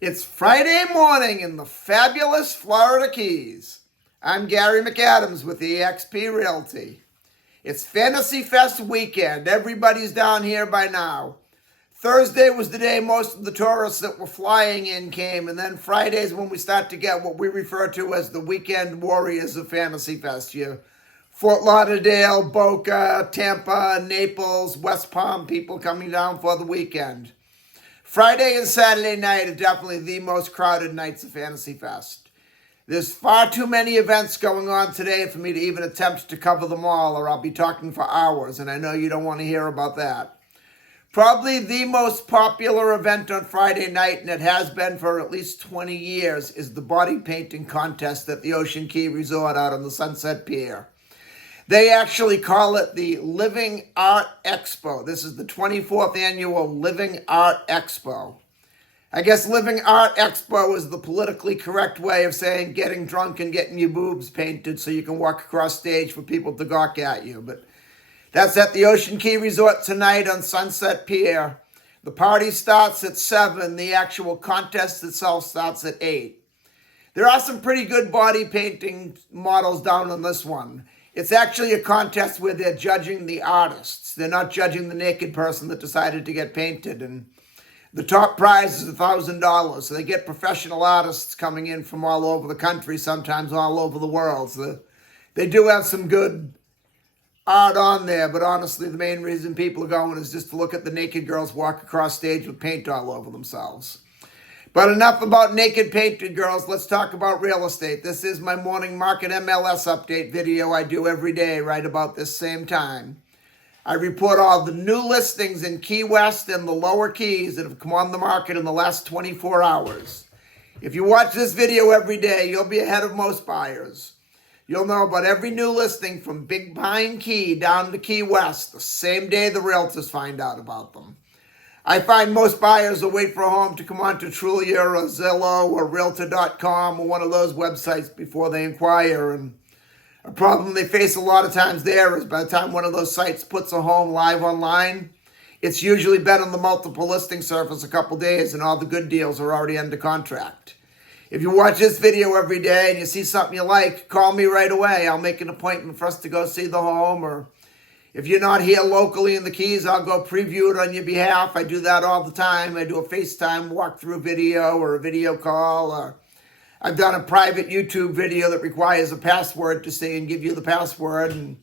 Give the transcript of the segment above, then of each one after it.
It's Friday morning in the fabulous Florida Keys. I'm Gary McAdams with eXp Realty. It's Fantasy Fest weekend. Everybody's down here by now. Thursday was the day most of the tourists that were flying in came, and then Friday's when we start to get what we refer to as the weekend warriors of Fantasy Fest. You Fort Lauderdale, Boca, Tampa, Naples, West Palm people coming down for the weekend. Friday and Saturday night are definitely the most crowded nights of Fantasy Fest. There's far too many events going on today for me to even attempt to cover them all, or I'll be talking for hours, and I know you don't want to hear about that. Probably the most popular event on Friday night, and it has been for at least 20 years, is the body painting contest at the Ocean Key Resort out on the Sunset Pier. They actually call it the Living Art Expo. This is the 24th annual Living Art Expo. I guess Living Art Expo is the politically correct way of saying getting drunk and getting your boobs painted so you can walk across stage for people to gawk at you. But that's at the Ocean Key Resort tonight on Sunset Pier. The party starts at 7. The actual contest itself starts at 8. There are some pretty good body painting models down on this one. It's actually a contest where they're judging the artists. They're not judging the naked person that decided to get painted. And the top prize is $1,000. So they get professional artists coming in from all over the country, sometimes all over the world. So they do have some good art on there. But honestly, the main reason people are going is just to look at the naked girls walk across stage with paint all over themselves. But enough about naked painted girls. Let's talk about real estate. This is my morning market MLS update video I do every day right about this same time. I report all the new listings in Key West and the lower keys that have come on the market in the last 24 hours. If you watch this video every day, you'll be ahead of most buyers. You'll know about every new listing from Big Pine Key down to Key West the same day the realtors find out about them. I find most buyers will wait for a home to come on to Trulia or Zillow or Realtor.com or one of those websites before they inquire. And a problem they face a lot of times there is by the time one of those sites puts a home live online, it's usually been on the multiple listing surface a couple days and all the good deals are already under contract. If you watch this video every day and you see something you like, call me right away. I'll make an appointment for us to go see the home, or if you're not here locally in the Keys, I'll go preview it on your behalf. I do that all the time. I do a FaceTime walkthrough video or a video call. Or I've done a private YouTube video that requires a password to see and give you the password. And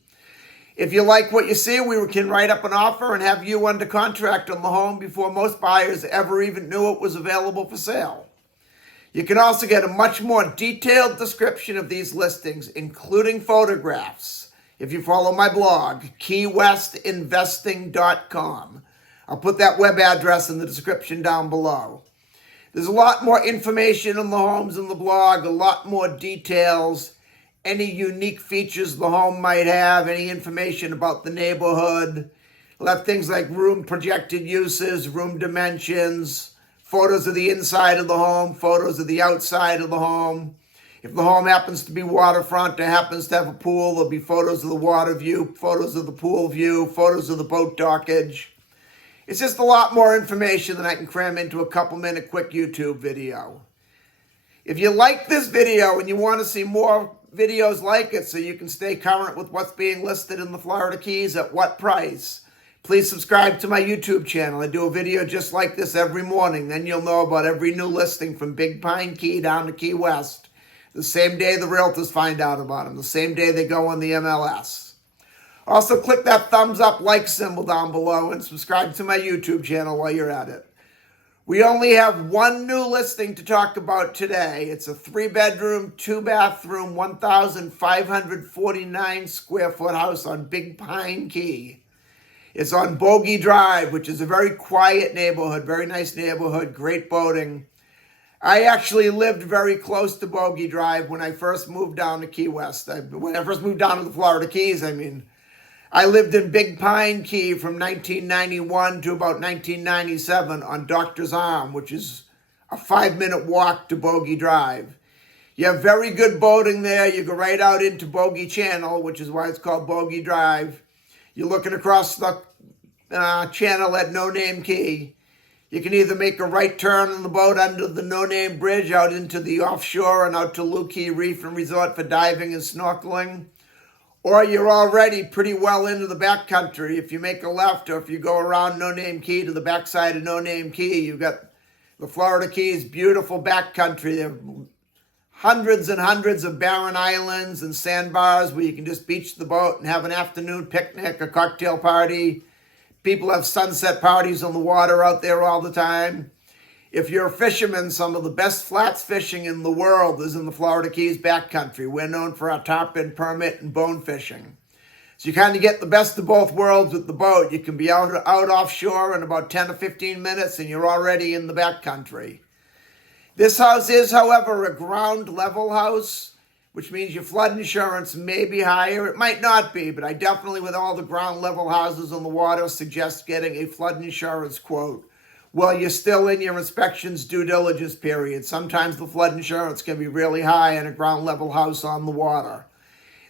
if you like what you see, we can write up an offer and have you under contract on the home before most buyers ever even knew it was available for sale. You can also get a much more detailed description of these listings, including photographs, if you follow my blog, keywestinvesting.com. I'll put that web address in the description down below. There's a lot more information on the homes in the blog, a lot more details, any unique features the home might have, any information about the neighborhood. We'll have things like room projected uses, room dimensions, photos of the inside of the home, photos of the outside of the home. If the home happens to be waterfront or happens to have a pool, there'll be photos of the water view, photos of the pool view, photos of the boat dockage. It's just a lot more information than I can cram into a couple-minute quick YouTube video. If you like this video and you want to see more videos like it so you can stay current with what's being listed in the Florida Keys at what price, please subscribe to my YouTube channel. I do a video just like this every morning. Then you'll know about every new listing from Big Pine Key down to Key West. The same day the realtors find out about them, the same day they go on the MLS. Also, click that thumbs up like symbol down below and subscribe to my YouTube channel while you're at it. We only have one new listing to talk about today. It's a 3-bedroom, 2-bathroom, 1,549 square foot house on Big Pine Key. It's on Bogey Drive, which is a very quiet neighborhood, very nice neighborhood, great boating. I actually lived very close to Bogey Drive when I first moved down to Key West. When I first moved down to the Florida Keys, I lived in Big Pine Key from 1991 to about 1997 on Doctor's Arm, which is a 5-minute walk to Bogey Drive. You have very good boating there. You go right out into Bogey Channel, which is why it's called Bogey Drive. You're looking across the channel at No Name Key. You can either make a right turn on the boat under the no-name bridge out into the offshore and out to Lukey Reef and Resort for diving and snorkeling, or you're already pretty well into the backcountry. If you make a left or if you go around No Name Key to the backside of No Name Key, you've got the Florida Keys, beautiful backcountry. There are hundreds and hundreds of barren islands and sandbars where you can just beach the boat and have an afternoon picnic, a cocktail party. People have sunset parties on the water out there all the time. If you're a fisherman, some of the best flats fishing in the world is in the Florida Keys backcountry. We're known for our tarpon, permit, and bone fishing. So you kind of get the best of both worlds with the boat. You can be out offshore in about 10 to 15 minutes and you're already in the backcountry. This house is, however, a ground level house, which means your flood insurance may be higher. It might not be, but I definitely, with all the ground level houses on the water, suggest getting a flood insurance quote while you're still in your inspections due diligence period. Sometimes the flood insurance can be really high in a ground level house on the water.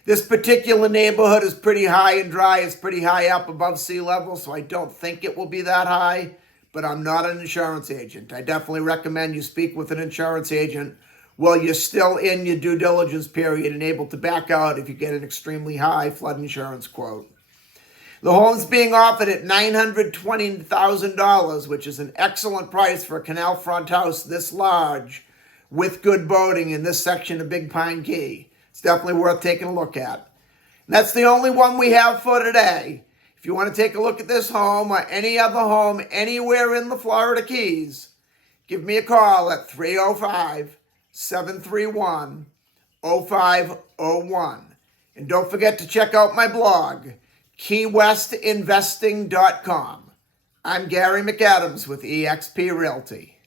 This particular neighborhood is pretty high and dry. It's pretty high up above sea level, so I don't think it will be that high, but I'm not an insurance agent. I definitely recommend you speak with an insurance agent while you're still in your due diligence period and able to back out if you get an extremely high flood insurance quote. The home's being offered at $920,000, which is an excellent price for a canal front house this large with good boating in this section of Big Pine Key. It's definitely worth taking a look at. And that's the only one we have for today. If you want to take a look at this home or any other home anywhere in the Florida Keys, give me a call at 305-731-0501. And don't forget to check out my blog, keywestinvesting.com. I'm Gary McAdams with eXp Realty.